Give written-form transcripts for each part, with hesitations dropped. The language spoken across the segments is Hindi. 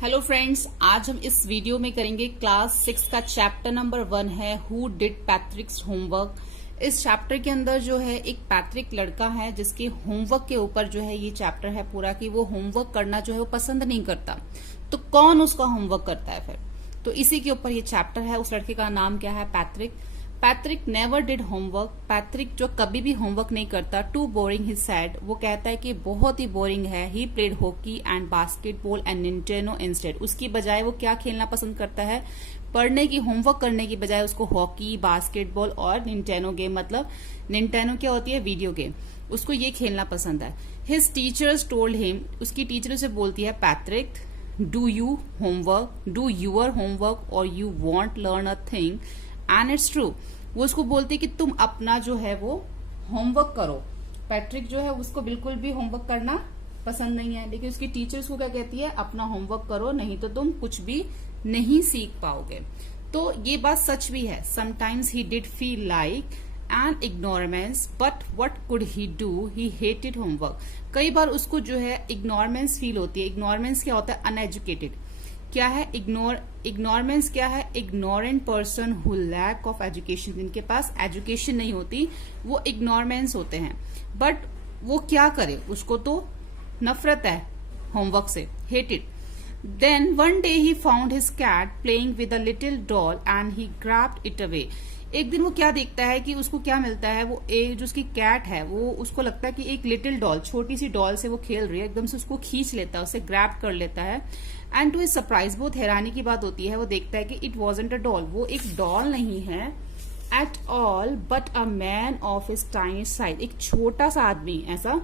हेलो फ्रेंड्स, आज हम इस वीडियो में करेंगे क्लास 6 का चैप्टर नंबर 1 है हु डिड पैट्रिक्स होमवर्क। इस चैप्टर के अंदर जो है एक पैट्रिक लड़का है जिसके होमवर्क के ऊपर जो है ये चैप्टर है पूरा कि वो होमवर्क करना जो है वो पसंद नहीं करता, तो कौन उसका होमवर्क करता है फिर। तो इसी के ऊपर ये चैप्टर है। उस लड़के का नाम क्या है? Patrick. Patrick never did homework. Patrick जो कभी भी होमवर्क नहीं करता। टू बोरिंग ही सैड, वो कहता है कि बहुत ही बोरिंग है। He played hockey and basketball and Nintendo instead. उसकी बजाय वो क्या खेलना पसंद करता है? पढ़ने की, होमवर्क करने की बजाय उसको हॉकी, बास्केटबॉल और निंटेनो गेम, मतलब निंटेनो क्या होती है? Video game. उसको ये खेलना पसंद है। हिज टीचर्स टोल्ड हिम, उसकी टीचर उसे बोलती है, Patrick do you homework, do your homework और you want learn a thing and it's true. वो उसको बोलते कि तुम अपना जो है वो होमवर्क करो। पैट्रिक जो है उसको बिल्कुल भी होमवर्क करना पसंद नहीं है, लेकिन उसकी टीचर उसको क्या कहती है? अपना होमवर्क करो, नहीं तो तुम कुछ भी नहीं सीख पाओगे। तो ये बात सच भी है। Sometimes he did feel like an ignoramus but what could he do, he hated homework. कई बार उसको जो है इग्नोरमेंस फील होती है। इग्नोरमेंस क्या होता है? अनएजुकेटेड। क्या है इग्नोरमेंस? क्या है? Ignorant person who lack of education, जिनके पास एजुकेशन नहीं होती वो इग्नोरमेंस होते हैं। बट वो क्या करे, उसको तो नफरत है होमवर्क से, hated. Then one day he found his cat playing with a little doll and he grabbed it away. एक दिन वो क्या देखता है कि उसको क्या मिलता है? वो एक जो उसकी कैट है वो उसको लगता है कि एक लिटिल डॉल, छोटी सी डॉल से वो खेल रही है, एकदम से उसको खींच लेता है, उसे ग्रैब कर लेता है। एंड टू हिज सरप्राइज, बहुत हैरानी की बात होती है, वो देखता है कि इट वॉजंट अ डॉल, वो एक डॉल नहीं है at all but a man of his tiny size. एक छोटा सा आदमी, ऐसा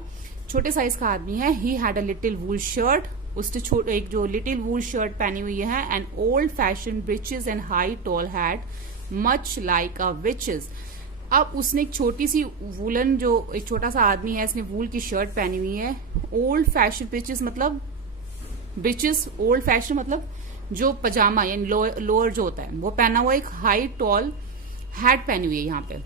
छोटे साइज का आदमी है। He had a little wool shirt, उसने एक जो लिटिल वूल शर्ट पहनी हुई है, and old fashion breeches and high tall hat much like a witch's. अब उसने एक छोटी सी वूलन, जो एक छोटा सा आदमी है, इसने वूल की शर्ट पहनी हुई है। ओल्ड फैशन ब्रिचेस मतलब ब्रिचेस, ओल्ड फैशन मतलब जो पजामा यानी लोअर जो होता है वो पहना हुआ। एक हाई टॉल हैट पहनी हुई है यहाँ पे,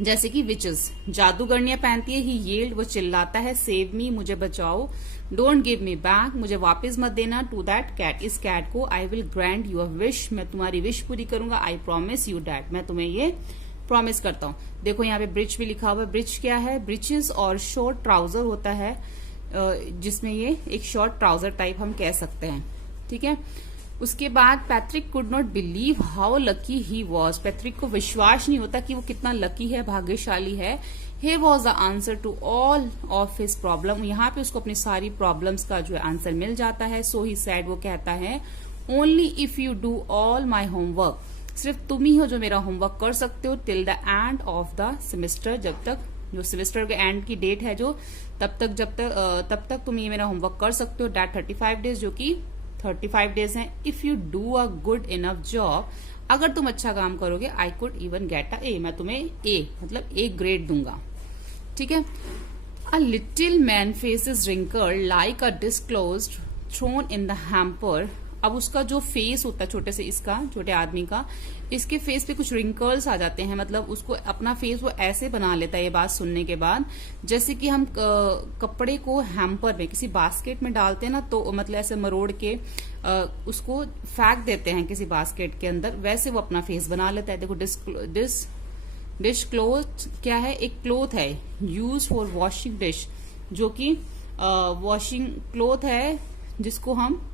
जैसे कि विचेस जादूगरनियां पहनती है। ही येल्ड, वो चिल्लाता है, सेव मी, मुझे बचाओ। डोंट गिव मी बैक, मुझे वापस मत देना। टू दैट कैट, इस कैट को। I will grant your wish, मैं तुम्हारी विश पूरी करूंगा। आई प्रॉमिस यू डैट, मैं तुम्हें ये प्रॉमिस करता हूँ। देखो यहाँ पे ब्रिच भी लिखा हुआ है। ब्रिच क्या है? ब्रिचेस और शॉर्ट ट्राउजर होता है, जिसमें ये एक शॉर्ट ट्राउजर टाइप हम कह सकते हैं, ठीक है। उसके बाद Patrick could not believe how lucky he was. Patrick को विश्वास नहीं होता कि वो कितना लकी है, भाग्यशाली है। Here was the answer to all of his problem. यहाँ पे उसको अपनी सारी प्रॉब्लम्स का जो आंसर मिल जाता है। So he said, वो कहता है, only if you do all my homework. सिर्फ तुम ही हो जो मेरा होमवर्क कर सकते हो till the end of the semester, जब तक जो सेमेस्टर के एंड की डेट है जो तब तक तुम ये मेरा होमवर्क कर सकते हो। That 35 डेज, जो कि 35 डेज हैं। If you do a good enough job, अगर तुम अच्छा काम करोगे, I could even get a A, मैं तुम्हें ए मतलब ए ग्रेड दूंगा, ठीक है। A little man faces wrinkle like a disclosed thrown in the hamper. अब उसका जो फेस होता है छोटे से, इसका छोटे आदमी का, इसके फेस पे कुछ रिंकल्स आ जाते हैं, मतलब उसको अपना फेस वो ऐसे बना लेता है ये बात सुनने के बाद, जैसे कि हम कपड़े को हैम्पर में, किसी बास्केट में डालते हैं ना, तो मतलब ऐसे मरोड़ के उसको फेंक देते हैं किसी बास्केट के अंदर, वैसे वो अपना फेस बना लेता है। देखो डिश क्लोथ क्या है? एक क्लोथ है यूज फॉर वॉशिंग डिश, जो कि वॉशिंग क्लोथ है जिसको हम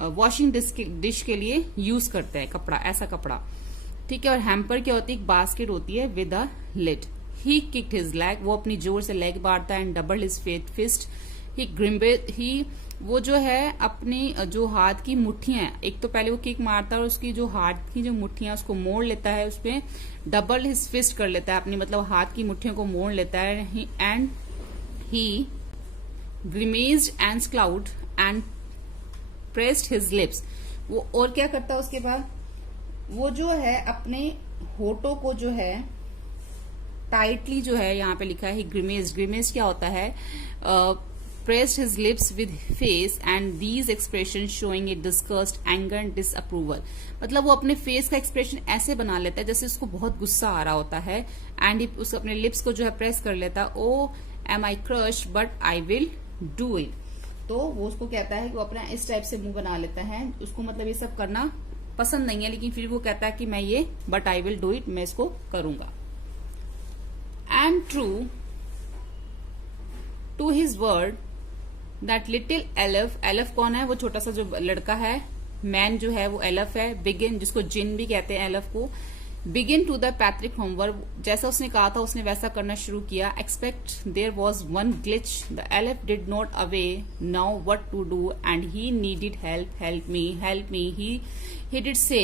वॉशिंग डिश के लिए यूज करते हैं, कपड़ा, ऐसा कपड़ा, ठीक है। और हैम्पर क्या होती है? एक बास्केट होती है with a lid. He kicked his leg, वो अपनी जोर से लेग मारता है। And double his fist, he grumbled, he वो जो है अपनी जो हाथ की मुट्ठियां, एक तो पहले वो किक मारता है और उसकी जो हाथ की जो मुट्ठियां उसको मोड़ लेता है, उसपे डबल हिज फिस्ट कर लेता है अपनी, मतलब हाथ की मुट्ठियों को मोड़ लेता है। And he grimaced and scowled and pressed his lips. वो और क्या करता है उसके बाद? वो जो है अपने होठों को जो है टाइटली, जो है यहाँ पे लिखा है ग्रिमेज। ग्रिमेज क्या होता है? pressed his lips with face and these expressions showing a disgust, anger and disapproval. मतलब वो अपने फेस का एक्सप्रेशन ऐसे बना लेता है जैसे उसको बहुत गुस्सा आ रहा होता है। एंड उस अपने लिप्स को जो है प्रेस कर लेता है। Oh am I crush but I will do it. तो वो उसको कहता है कि वो अपना इस टाइप से मुंह बना लेता है, उसको मतलब ये सब करना पसंद नहीं है, लेकिन फिर वो कहता है कि मैं ये but I will do it, मैं इसको करूंगा। And true to his word that little elf, elf कौन है, वो छोटा सा जो लड़का है, मैन जो है वो एलफ है, बिगिन जिसको जिन भी कहते हैं एलफ को, begin to the Patrick homework, जैसा उसने कहा था उसने वैसा करना शुरू किया। Expect there was one glitch, the elf did not away now what to do and he needed help, help me he did say,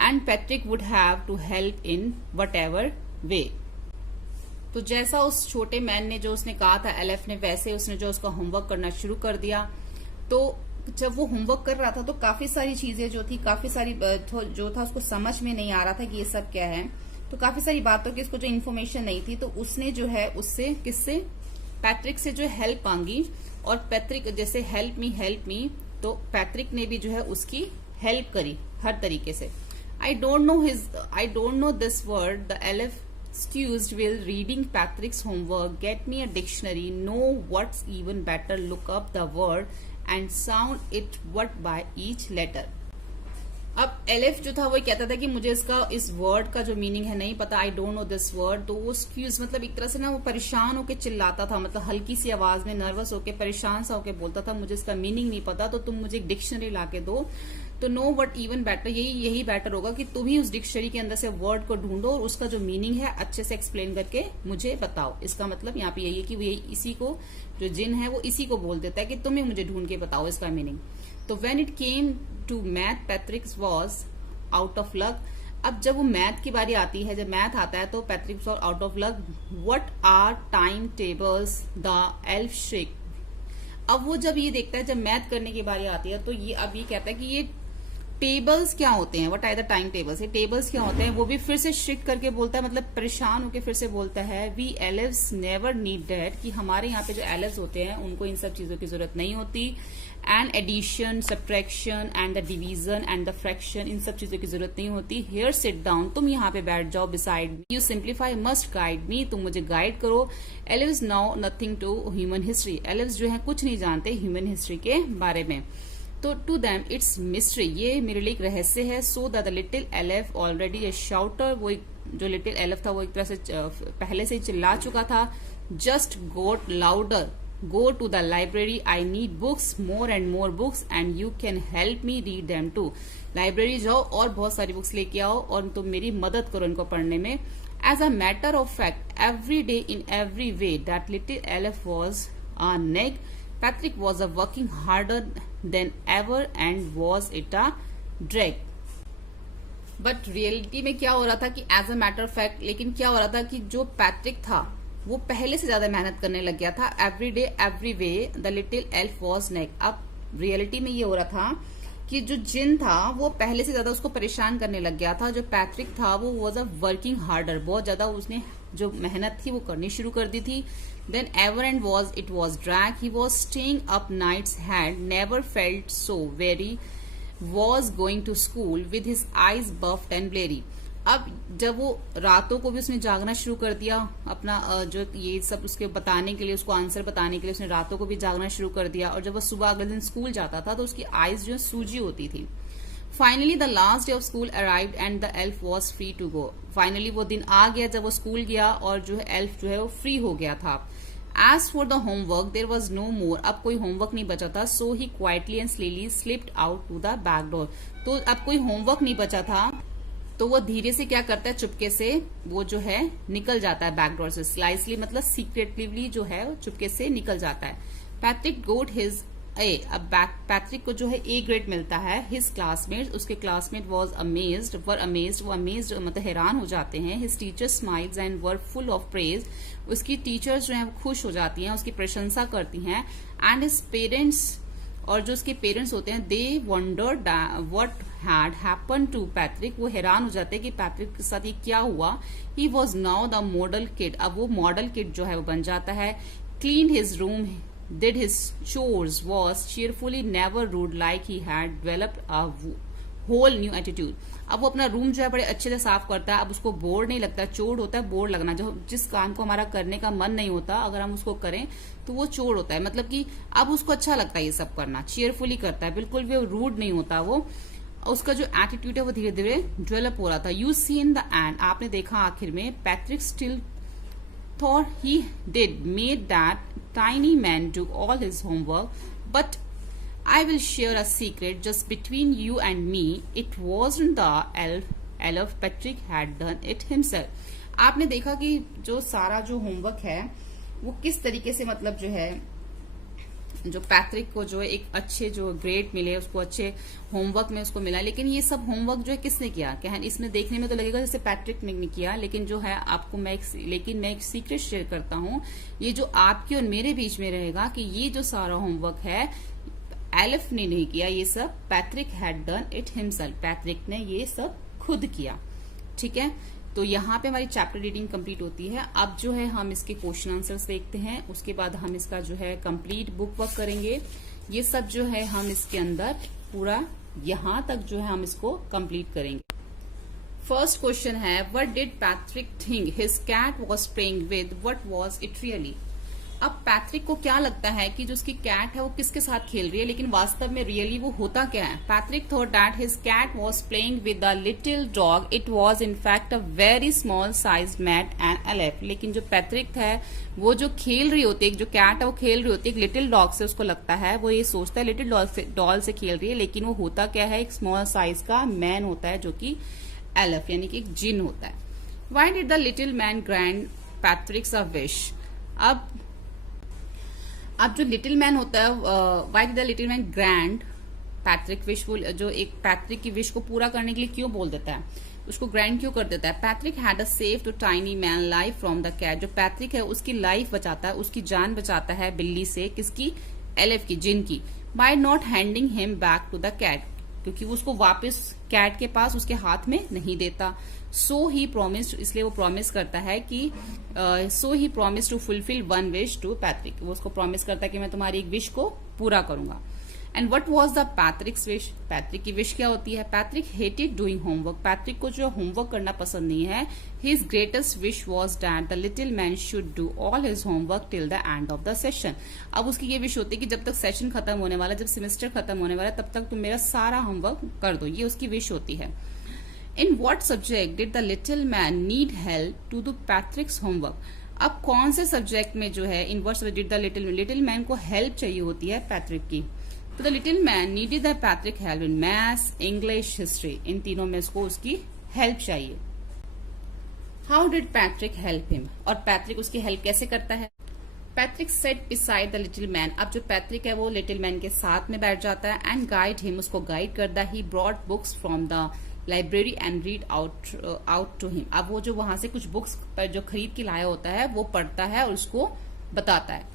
and Patrick would have to help in whatever way. तो जैसा उस छोटे मैन ने जो उसने कहा था एलफ ने, वैसे उसने जो उसका होमवर्क करना शुरू कर दिया। तो जब वो होमवर्क कर रहा था तो काफी सारी चीजें जो थी, काफी सारी जो था उसको समझ में नहीं आ रहा था कि ये सब क्या है। तो काफी सारी बातों की इसको जो इन्फॉर्मेशन नहीं थी, तो उसने जो है उससे किससे, पैट्रिक से जो है हेल्प मांगी। और पैट्रिक जैसे हेल्प मी, तो पैट्रिक ने भी जो है उसकी हेल्प करी हर तरीके से। I don't know this word, the elf excused while reading Patrick's homework, get me a dictionary, know what's even better, look up the word and sound it what by each letter। अब एलिफ जो था वो कहता था कि मुझे इस वर्ड का जो मीनिंग है नहीं पता, आई डोंट नो दिस वर्ड। तो वो एक्सक्यूज मतलब एक तरह से ना वो परेशान होके चिल्लाता था, मतलब हल्की सी आवाज में नर्वस होके परेशान सा होके बोलता था, मुझे इसका मीनिंग नहीं पता, तो तुम मुझे एक डिक्शनरी लाके दो। तो नो वट इवन बेटर, यही बेटर होगा कि तुम ही उस डिक्शनरी के अंदर से वर्ड को ढूंढो और उसका जो मीनिंग है अच्छे से एक्सप्लेन करके मुझे बताओ। इसका मतलब यहाँ पे यही है कि वो इसी को जो जिन है वो इसी को बोल देता है कि तुम्हें मुझे ढूंढ के बताओ इसका मीनिंग। तो when it came to math, Patrick was out of luck. अब जब वो मैथ की बारी आती है, जब मैथ आता है तो Patrick was out of luck. What are time tables, the elf shake. अब वो जब ये देखता है, जब मैथ करने की बारी आती है तो ये अब ये कहता है कि ये टेबल्स क्या होते हैं, what are the time tables, ये टेबल्स क्या होते हैं। वो भी फिर से स्ट्रिक्ट करके बोलता है, मतलब परेशान होकर फिर से बोलता है, वी एलिव्स नेवर नीड दैट, कि हमारे यहाँ पे जो एलिव्स होते हैं उनको इन सब चीजों की जरूरत नहीं होती। And addition, subtraction and the division and the fraction, इन सब चीजों की जरूरत नहीं होती। हियर सिट डाउन, तुम यहाँ पे बैठ जाओ, beside me, you simplify must guide me, तुम मुझे गाइड करो। Elves now nothing to human history, elves जो है कुछ नहीं जानते ह्यूमन हिस्ट्री के बारे में। तो टू दैम इट्स मिस्ट्री, ये मेरे लिए एक रहस्य है। So the little elif already ए शाउटर, वो जो लिटिल एलिफ था वो एक तरह से पहले से ही चिल्ला चुका था। Just got louder, go to the library, I need books, more and more books and you can help me read them too. Library जाओ और बहुत सारी बुक्स लेके आओ और तुम मेरी मदद करो इनको पढ़ने में। As a matter of fact, every day in every way that little elf was a nag, Patrick was working harder than ever and was it a drag। But reality में क्या हो रहा था कि as a matter of fact, लेकिन क्या हो रहा था कि जो पैट्रिक था वो पहले से ज्यादा मेहनत करने लग गया था। Every day every way the little elf was neck. अब रियलिटी में ये हो रहा था कि जो जिन था वो पहले से ज्यादा उसको परेशान करने लग गया था। जो पैट्रिक था वो वॉज अ वर्किंग हार्डर, बहुत ज्यादा उसने जो मेहनत थी वो करनी शुरू कर दी थी। Then ever and it was drag, he was staying up nights, had never felt so weary, was going to school with his eyes buffed and bleary। अब जब वो रातों को भी उसने जागना शुरू कर दिया, अपना जो ये सब उसके बताने के लिए, उसको आंसर बताने के लिए उसने रातों को भी जागना शुरू कर दिया। और जब वो सुबह अगले दिन स्कूल जाता था तो उसकी आईज जो सूजी होती थी। Finally the last day of school arrived and the elf was free to go. Finally वो दिन आ गया जब वो स्कूल गया और जो है एल्फ जो है वो फ्री हो गया था। As for the homework there was no more, अब कोई होमवर्क नहीं बचा था। So he quietly and slyly slipped out to the back door. तो अब कोई होमवर्क नहीं बचा था तो वो धीरे से क्या करता है, चुपके से वो जो है निकल जाता है बैक डोर से। स्लाइसली मतलब सीक्रेटली जो है चुपके से निकल जाता है। पैट्रिक गोट हिज ए, अब पैट्रिक को जो है ए ग्रेड मिलता है। हिज क्लासमेट, उसके classmate was amazed, were amazed, वो अमेज्ड मतलब हैरान हो जाते हैं। His teacher smiles and were full of praise, उसकी टीचर्स जो है वो खुश हो जाती हैं, उसकी प्रशंसा करती हैं। एंड हिज पेरेंट्स, और जो उसके पेरेंट्स होते हैं, they wondered what had happen to Patrick, वो हैरान हो जाते हैं कि पैट्रिक के साथ ये क्या हुआ। He was now the model kid, अब वो मॉडल किड जो है वो बन जाता है। Clean his room, did his chores, was cheerfully, never rude, like he had developed a whole new attitude. अब वो अपना रूम जो है बड़े अच्छे से साफ करता है, अब उसको बोर नहीं लगता, चोर होता है बोर लगना, जो जिस काम को हमारा करने का मन नहीं होता अगर हम उसको करें तो वो चोर होता है, मतलब कि अब उसको अच्छा लगता है ये सब करना, चेयरफुली करता है, बिल्कुल भी रूड नहीं होता वो, उसका जो एटीट्यूड है वो धीरे धीरे डेवलप हो रहा था। You see in the end, आपने देखा आखिर में, Patrick still thought he did made that tiny man do all his homework, but I will share a secret just between you and me. It wasn't the elf. Patrick had done it himself. आपने देखा कि जो सारा जो होमवर्क है वो किस तरीके से, मतलब जो है जो पैट्रिक को जो है एक अच्छे जो ग्रेड मिले, उसको अच्छे होमवर्क में उसको मिला, लेकिन ये सब होमवर्क जो है किसने किया, क्या है इसमें देखने में तो लगेगा जैसे पैट्रिक ने किया, लेकिन जो है आपको मैं एक सीक्रेट शेयर करता हूँ, ये जो आपके और मेरे बीच में रहेगा कि ये जो सारा होमवर्क है एलिफ ने नहीं किया, ये सब Patrick had done it himself, Patrick ने ये सब खुद किया। ठीक है, तो यहाँ पे हमारी चैप्टर रीडिंग कंप्लीट होती है। अब जो है हम इसके क्वेश्चन आंसर्स देखते हैं, उसके बाद हम इसका जो है कंप्लीट बुक वर्क करेंगे। ये सब जो है हम इसके अंदर पूरा यहाँ तक जो है हम इसको कंप्लीट करेंगे। फर्स्ट क्वेश्चन है, what did Patrick think his cat was playing with, what was it really. अब पैट्रिक को क्या लगता है कि जो उसकी कैट है वो किसके साथ खेल रही है, लेकिन वास्तव में रियली वो होता क्या है। Patrick thought that his cat was playing with a little dog, it was in fact a very small sized man and elf. लेकिन जो पैट्रिक है वो जो खेल रही होती है, जो कैट है वो खेल रही होती है एक लिटिल डॉग से, उसको लगता है, वो ये सोचता है लिटिल डॉल से खेल रही है, लेकिन वो होता क्या है, एक स्मॉल साइज का मैन होता है जो कि एलेफ यानी कि एक जिन होता है। Why did the little man grant पैट्रिक्स a wish. अब जो लिटिल मैन होता है, why did the little man grand Patrick wish, जो एक पैट्रिक की विश को पूरा करने के लिए क्यों बोल देता है, उसको ग्रैंड क्यों कर देता है। Patrick had a save to tiny man life from the cat, जो पैट्रिक है उसकी लाइफ बचाता है, उसकी जान बचाता है बिल्ली से, किसकी, एलेफ की, जिन की, by not handing him back to the cat, क्योंकि वो उसको वापस कैट के पास उसके हाथ में नहीं देता। सो ही प्रोमिस्ड, इसलिए वो प्रॉमिस करता है कि so he promise to fulfil one wish to Patrick, वो उसको प्रॉमिस करता है कि मैं तुम्हारी एक विश को पूरा करूंगा। And what was the पैट्रिक्स wish, Patrick की विश क्या होती है। Patrick hated doing homework, Patrick को जो होमवर्क करना पसंद नहीं है। His greatest wish was that the little man should do all his homework till the end of the session. अब उसकी ये विश होती है कि जब तक सेशन खत्म होने वाला, जब सेमेस्टर खत्म होने वाला, तब तक तुम मेरा सारा होमवर्क कर दो, ये उसकी विश होती है। In what subject did the little man need help to do Patrick's homework. अब कौन से सब्जेक्ट में जो है in what subject did the little man को हेल्प चाहिए होती है पैट्रिक की, तो the little man needed the Patrick help in maths, English, history, इन तीनों में उसको उसकी हेल्प चाहिए। How did Patrick help him, और पैट्रिक उसकी हेल्प कैसे करता है। Patrick set beside the little man, अब जो पैट्रिक है वो लिटिल मैन के साथ में बैठ जाता है, एंड गाइड हिम, उसको गाइड करता है। He brought books from the library and read out to him, अब वो जो वहां से कुछ बुक्स पर जो खरीद के लाया होता है वो पढ़ता है और उसको बताता है।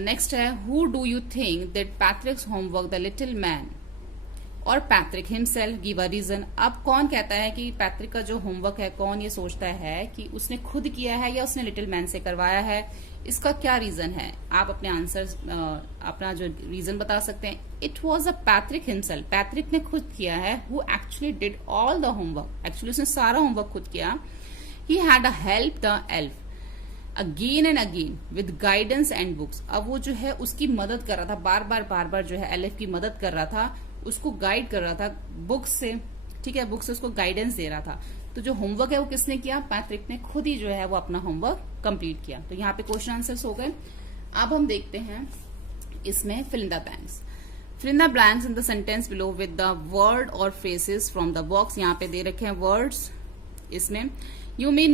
नेक्स्ट है, who do you think that Patrick's homework the little man और Patrick himself give a reason. अब कौन कहता है कि पैट्रिक का जो होमवर्क है, कौन ये सोचता है कि उसने खुद किया है या उसने लिटिल मैन से करवाया है, इसका क्या रीजन है। आप अपने आंसर, अपना जो रीजन बता सकते हैं। It was a Patrick himself, Patrick ने खुद किया है। Who actually did all the homework, actually उसने सारा होमवर्क खुद किया। ही had a help the elf again and again with guidance and books, अब वो जो है उसकी मदद कर रहा था, बार बार जो है एलिफ की मदद कर रहा था, उसको गाइड कर रहा था बुक्स से, ठीक है, बुक्स से उसको गाइडेंस दे रहा था। तो जो होमवर्क है वो किसने किया, पैट्रिक ने खुद ही जो है वो अपना होमवर्क कंप्लीट किया। तो यहाँ पे क्वेश्चन आंसर्स हो गए। अब हम देखते हैं इसमें fill in the blanks. Fill in the blanks in the sentence below with the word और फ्रेजेस फ्रॉम द बॉक्स। यहाँ पे दे रखे हैं वर्ड्स, इसमें you may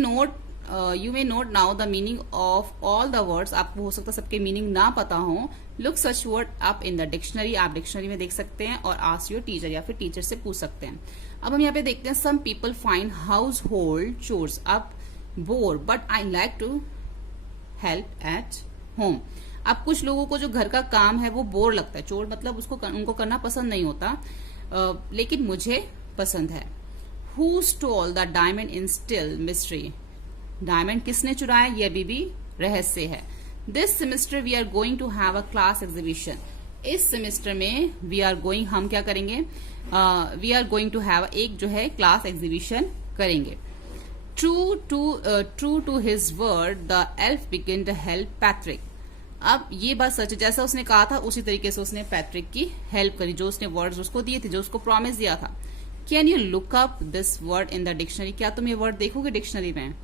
note now the meaning of all the words. आपको हो सकता है सबके मीनिंग ना पता हो। Look such word up in the dictionary, आप डिक्शनरी में देख सकते हैं, और आस्क योर टीचर, या फिर टीचर से पूछ सकते हैं। अब हम यहाँ पे देखते हैं, some people find household chores a bore but I like to help at home. अब कुछ लोगों को जो घर का काम है वो बोर लगता है, चोर मतलब उनको करना पसंद नहीं होता, लेकिन मुझे पसंद है। Who stole the diamond in still mystery, diamond किसने चुराया ये अभी भी रहस्य है। This semester we are going to have a class exhibition, इस सेमेस्टर में हम क्या करेंगे, we are going to have एक जो है क्लास एग्जीबिशन करेंगे। True to his word the elf began to help Patrick. अब ये बात सच है, जैसा उसने कहा था उसी तरीके से उसने पैट्रिक की हेल्प करी, जो उसने वर्ड्स उसको दिए थे, जो उसको प्रॉमिस दिया था। Can you look up this word in the dictionary, क्या तुम ये वर्ड देखोगे डिक्शनरी में।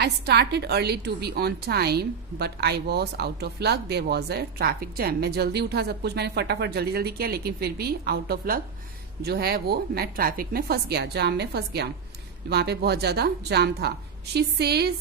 I started early to be on time but I was out of luck, there was a traffic jam. मैं जल्दी उठा, सब कुछ मैंने फटाफट जल्दी जल्दी किया, लेकिन फिर भी आउट ऑफ लक जो है वो मैं ट्रैफिक में फंस गया, जाम में फंस गया, वहां पे बहुत ज्यादा जाम था। She says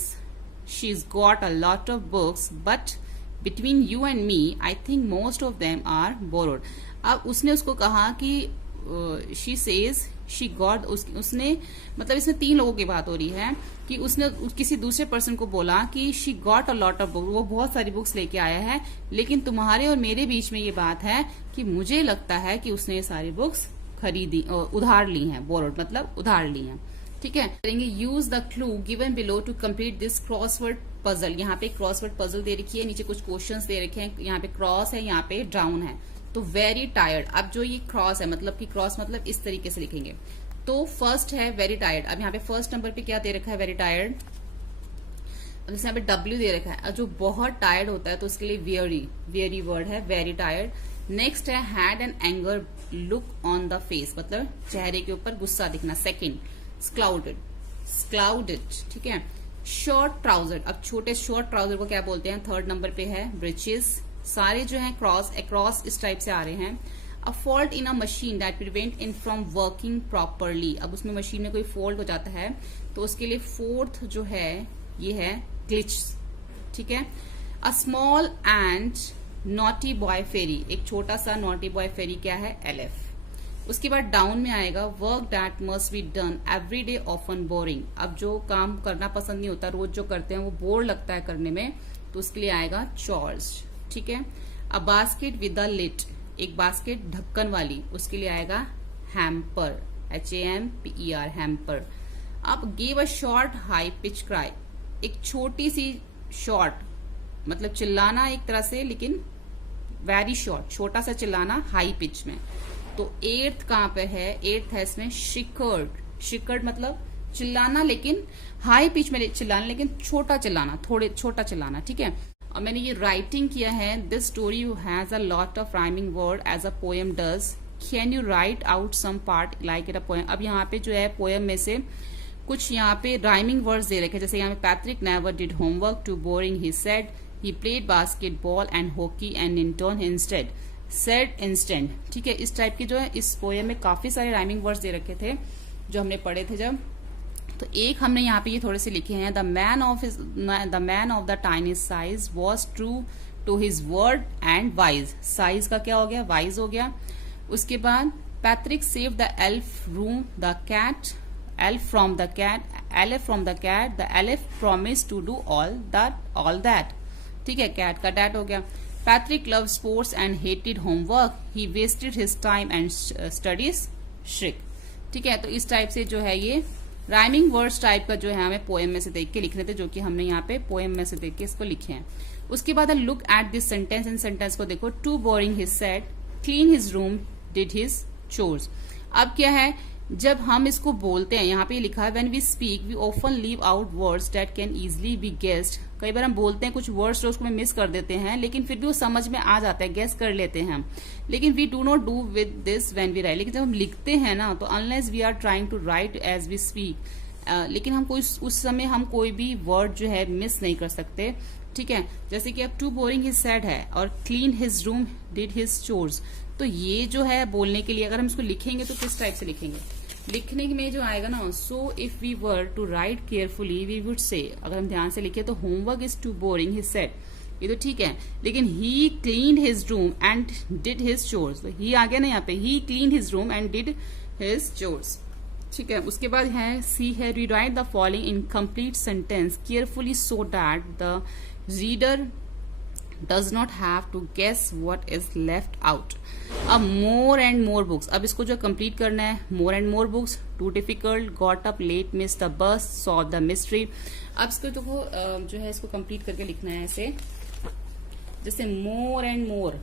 she's got a lot of books but between you and me I think most of them are borrowed. अब उसने उसको कहा कि शी सेज शी गॉट, उसने मतलब इसमें 3 लोगों की बात हो रही है कि उसने किसी दूसरे पर्सन को बोला कि she got a lot of book, वो बहुत सारी बुक्स लेके आया है, लेकिन तुम्हारे और मेरे बीच में ये बात है कि मुझे लगता है कि उसने ये सारी बुक्स खरीदी और उधार ली हैं, बोरोड मतलब उधार ली हैं। ठीक है, करेंगे use the clue given below to complete this crossword puzzle. यहाँ पे क्रॉसवर्ड पजल दे रखी है, नीचे कुछ क्वेश्चंस दे रखे हैं, यहाँ पे क्रॉस है, यहाँ पे डाउन है, तो वेरी टायर्ड। अब जो ये क्रॉस है मतलब कि क्रॉस मतलब इस तरीके से लिखेंगे, तो फर्स्ट है वेरी टायर्ड। अब यहाँ पे फर्स्ट नंबर पे क्या दे रखा है, वेरी टायर्ड। अब जैसे यहाँ पे डब्ल्यू दे रखा है, जो बहुत टायर्ड होता है तो उसके लिए वेरी वर्ड है, वेरी टायर्ड। नेक्स्ट है had an anger look on the face, मतलब चेहरे के ऊपर गुस्सा दिखना। सेकेंड स्क्लाउडेड, ठीक है। शॉर्ट ट्राउजर, अब छोटे शॉर्ट ट्राउजर को क्या बोलते हैं, थर्ड नंबर पे है ब्रिचेस। सारे जो है अक्रॉस इस टाइप से आ रहे हैं। A fault in a machine that prevent in from working properly, अब उसमें मशीन में कोई फॉल्ट हो जाता है तो उसके लिए फोर्थ जो है ये है ग्लिच, ठीक है। A small and naughty boy fairy, एक छोटा सा नॉटी बॉय फेरी क्या है, एलएफ। उसके बाद डाउन में आएगा work that must be done every day often boring, अब जो काम करना पसंद नहीं होता, रोज जो करते हैं वो बोर लगता है करने में, तो उसके लिए आएगा चॉर्स, ठीक है। A basket with a lid, एक बास्केट ढक्कन वाली, उसके लिए आएगा हैम्पर, HAMPER हैम्पर। अब give a short high pitch cry, एक छोटी सी शॉर्ट मतलब चिल्लाना एक तरह से, लेकिन वेरी शॉर्ट, छोटा सा चिल्लाना हाई पिच में। तो 8th कहां पे है, 8th है इसमें शिकर्ड मतलब चिल्लाना, लेकिन हाई पिच में चिल्लाना, लेकिन छोटा चिल्लाना, थोड़े छोटा चिल्लाना, ठीक है। और मैंने ये राइटिंग किया है, this story has a lot of rhyming word as a poem does, can you write out some part like it a poem. अब यहाँ पे जो है पोएम में से कुछ यहाँ पे राइमिंग वर्ड्स दे रखे, जैसे यहाँ पे Patrick never did homework too boring he said, he played basketball and hockey and intern instead, said instant, ठीक है। इस टाइप के जो है इस पोएम में काफी सारे राइमिंग वर्ड्स दे रखे थे जो हमने पढ़े थे जब, तो एक हमने यहाँ पे ये थोड़े से लिखे हैं। The man of the tiny size was true to his word and wise, size का क्या हो गया, वाइज हो गया। उसके बाद Patrick save the elf from the cat, elf from the cat, the elf promise to do all that, ठीक है, कैट का डैट हो गया। Patrick loved sports and hated homework. He wasted his time and studies shriek. ठीक है, तो इस टाइप से जो है ये राइमिंग वर्ड्स टाइप का जो है हमें पोएम में से देख के लिखने थे, जो कि हमने यहाँ पे पोएम में से देख के इसको लिखे हैं। उसके बाद लुक एट दिस सेंटेंस, इन सेंटेंस को देखो, too boring his said, clean his room, did his chores. अब क्या है, जब हम इसको बोलते हैं, यहाँ पे लिखा है when we speak we often leave out words that can easily be guessed. कई बार हम बोलते हैं कुछ वर्ड्स जो उसको मिस कर देते हैं, लेकिन फिर भी वो समझ में आ जाता है, गेस कर लेते हैं हम, लेकिन we do not do with this when we write. लेकिन जब हम लिखते हैं ना, तो unless we are trying to write as we speak, लेकिन हम कोई उस समय हम कोई भी वर्ड जो है मिस नहीं कर सकते, ठीक है। जैसे कि अब टू बोरिंग हिज सेड है और clean his room, did his chores, तो ये जो है बोलने के लिए अगर हम इसको लिखेंगे तो किस टाइप से लिखेंगे, लिखने में जो आएगा ना, so if we were to write carefully we would say, अगर हम ध्यान से लिखे तो homework is too boring his said, ये तो ठीक है, लेकिन he cleaned his room and did his chores, तो ही आ गया ना यहाँ पे, he cleaned his room and did his chores, ठीक है। उसके बाद है सी है rewrite the following incomplete sentence carefully so that the reader does not have to guess what is left out. अब more and more books, अब इसको जो कंप्लीट करना है, more and more books, too difficult, got up late, missed the bus, solved the mystery। अब इसको जो है इसको कंप्लीट करके लिखना है ऐसे, जैसे more and more,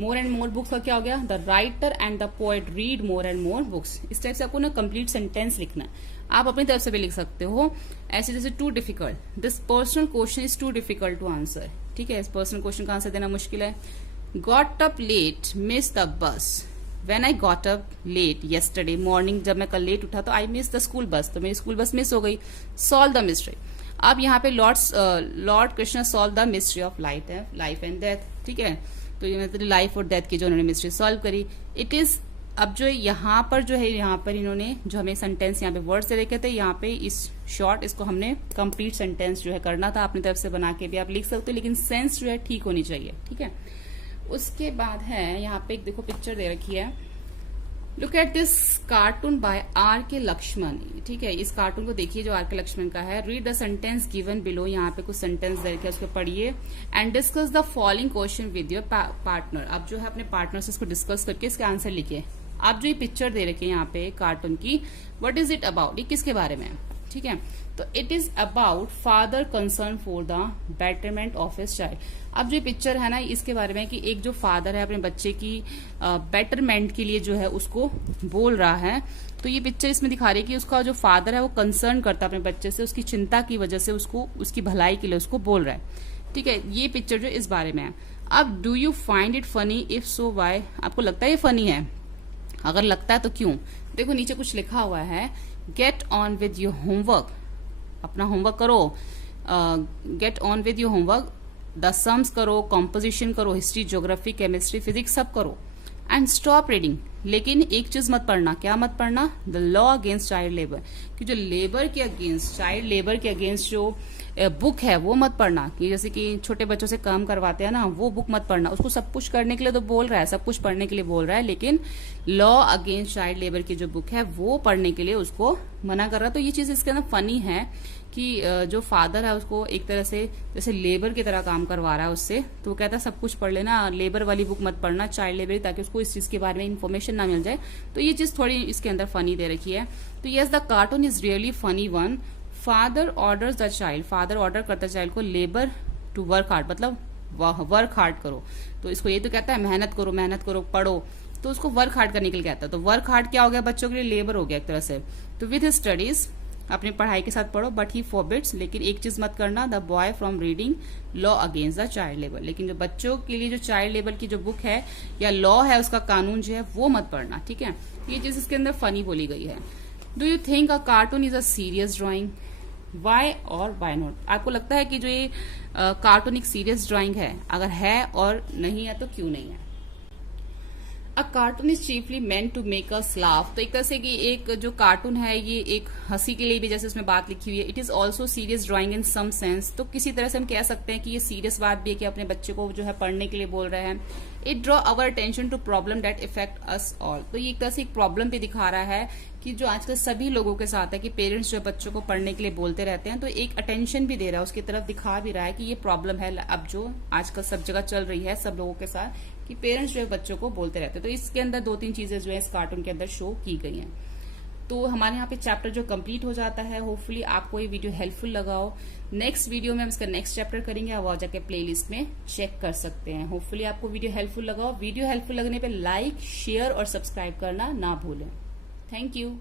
more and more books का क्या हो गया, the writer and the poet read more and more books. इस टाइप से आपको ना कंप्लीट सेंटेंस लिखना है, आप अपनी तरफ से भी लिख सकते हो ऐसे जैसे too difficult, this personal question is too difficult to answer. ठीक है, इस पर्सनल क्वेश्चन का आंसर देना मुश्किल है। Got up late miss the bus, when I got up late yesterday morning, जब मैं कल लेट उठा तो I miss the school bus, तो मेरी स्कूल बस मिस हो गई। सॉल्व द मिस्ट्री, अब यहाँ पे Lord Krishna solve the mystery of life and death. ठीक है, तो ये मतलब लाइफ और डेथ की जो उन्होंने मिस्ट्री सॉल्व करी। इट इज, अब जो यहाँ पर जो है, यहाँ पर इन्होंने जो हमें सेंटेंस यहाँ पे वर्ड्स दे रखे थे, यहाँ पे इस शॉर्ट इसको हमने कंप्लीट सेंटेंस जो है करना था, अपनी तरफ से बना के भी आप लिख सकते हो, लेकिन सेंस जो है ठीक होनी चाहिए। ठीक है, उसके बाद है यहाँ पे एक देखो पिक्चर दे रखी है, look at this cartoon by R K Laxman. ठीक है, इस कार्टून को देखिए जो आर के लक्ष्मण का है। Read the sentence given below, यहाँ पे कुछ सेंटेंस दे रखे उसको पढ़िए। And discuss the following question with your partner, अब जो है अपने पार्टनर से इसको डिस्कस करके इसका आंसर लिखिए। आप जो ये पिक्चर दे रखे हैं यहाँ पे कार्टून की, व्हाट इज इट अबाउट, ये किसके बारे में है? ठीक है, तो it is about father concern for the betterment of his child. अब जो पिक्चर है ना, इसके बारे में कि एक जो फादर है अपने बच्चे की बेटरमेंट के लिए जो है उसको बोल रहा है। तो ये पिक्चर इसमें दिखा रही है कि उसका जो फादर है वो कंसर्न करता है अपने बच्चे से, उसकी चिंता की वजह से उसको उसकी भलाई के लिए उसको बोल रहा है। ठीक है, ये पिक्चर जो इस बारे में है। अब do you find it funny, if so why, आपको लगता है ये फनी है? अगर लगता है तो क्यों? देखो नीचे कुछ लिखा हुआ है, get on with your homework, अपना होमवर्क करो, get on with your homework, the sums करो, कॉम्पोजिशन करो, हिस्ट्री, ज्योग्राफी, केमिस्ट्री, फिजिक्स सब करो, एंड स्टॉप रीडिंग, लेकिन एक चीज मत पढ़ना। क्या मत पढ़ना? The law against child labour, कि जो लेबर के अगेंस्ट, चाइल्ड लेबर के अगेंस्ट जो बुक है वो मत पढ़ना, कि जैसे कि छोटे बच्चों से काम करवाते हैं ना, वो बुक मत पढ़ना। उसको सब कुछ करने के लिए तो बोल रहा है, सब कुछ पढ़ने के लिए बोल रहा है, लेकिन लॉ अगेंस्ट चाइल्ड लेबर की जो बुक है वो पढ़ने के लिए उसको मना कर रहा है। तो ये चीज इसके अंदर फनी है कि जो फादर है उसको एक तरह से जैसे लेबर की तरह काम करवा रहा है उससे, तो वो कहता है सब कुछ पढ़ लेना, लेबर वाली बुक मत पढ़ना, चाइल्ड लेबर, ताकि उसको इस चीज के बारे में इन्फॉर्मेशन ना मिल जाए। तो ये चीज थोड़ी इसके अंदर फनी दे रखी है। तो yes, the cartoon is really funny one. Father orders the child, father order करता है चाइल्ड को लेबर टू वर्क हार्ड, मतलब वर्क हार्ड करो। तो इसको ये तो कहता है मेहनत करो, पढ़ो, तो उसको वर्क हार्ड करने के लिए कहता है। तो वर्क हार्ड क्या हो गया? बच्चों के लिए लेबर हो गया एक तरह से। तो विद हिज स्टडीज, अपनी पढ़ाई के साथ पढ़ो, बट ही फॉरबिड्स, लेकिन एक चीज मत करना, the boy from reading law against the child labour, लेकिन जो बच्चों के लिए जो चाइल्ड लेबर की जो बुक है या लॉ है उसका कानून जो है वो मत पढ़ना। ठीक है, ये चीज इसके अंदर फनी बोली गई है। Do you think a cartoon is a serious drawing, why और वाई नॉट, आपको लगता है कि जो ये कार्टून एक सीरियस ड्राइंग है? अगर है और नहीं है तो क्यों नहीं है? A cartoon is chiefly meant to make us laugh, तो एक तरह से कि एक जो कार्टून है ये एक हंसी के लिए भी, जैसे उसमें बात लिखी हुई है। It is also serious drawing in some sense, तो किसी तरह से हम कह सकते हैं कि ये सीरियस बात भी है कि अपने बच्चे को जो है पढ़ने के लिए बोल रहे हैं। It draw our attention to problem that effect us all, तो ये एक तरह से एक प्रॉब्लम भी दिखा रहा है कि जो आजकल सभी लोगों के साथ है कि पेरेंट्स जो बच्चों को पढ़ने के लिए बोलते रहते हैं, तो एक अटेंशन भी दे रहा है, उसकी तरफ दिखा भी रहा है कि ये प्रॉब्लम है अब जो आजकल सब जगह चल रही है सब लोगों के साथ, कि पेरेंट्स जो है बच्चों को बोलते रहते हैं। तो इसके अंदर 2-3 चीजें जो है इस कार्टून के अंदर शो की गई हैं। तो हमारे यहाँ पे चैप्टर जो कंप्लीट हो जाता है। होपफुली आपको ये वीडियो हेल्पफुल लगा हो। नेक्स्ट वीडियो में हम इसका नेक्स्ट चैप्टर करेंगे, आप वहां जाके प्लेलिस्ट में चेक कर सकते हैं। होपफुली आपको वीडियो हेल्पफुल लगा हो। वीडियो हेल्पफुल लगने पे लाइक, शेयर और सब्सक्राइब करना ना भूलें। Thank you.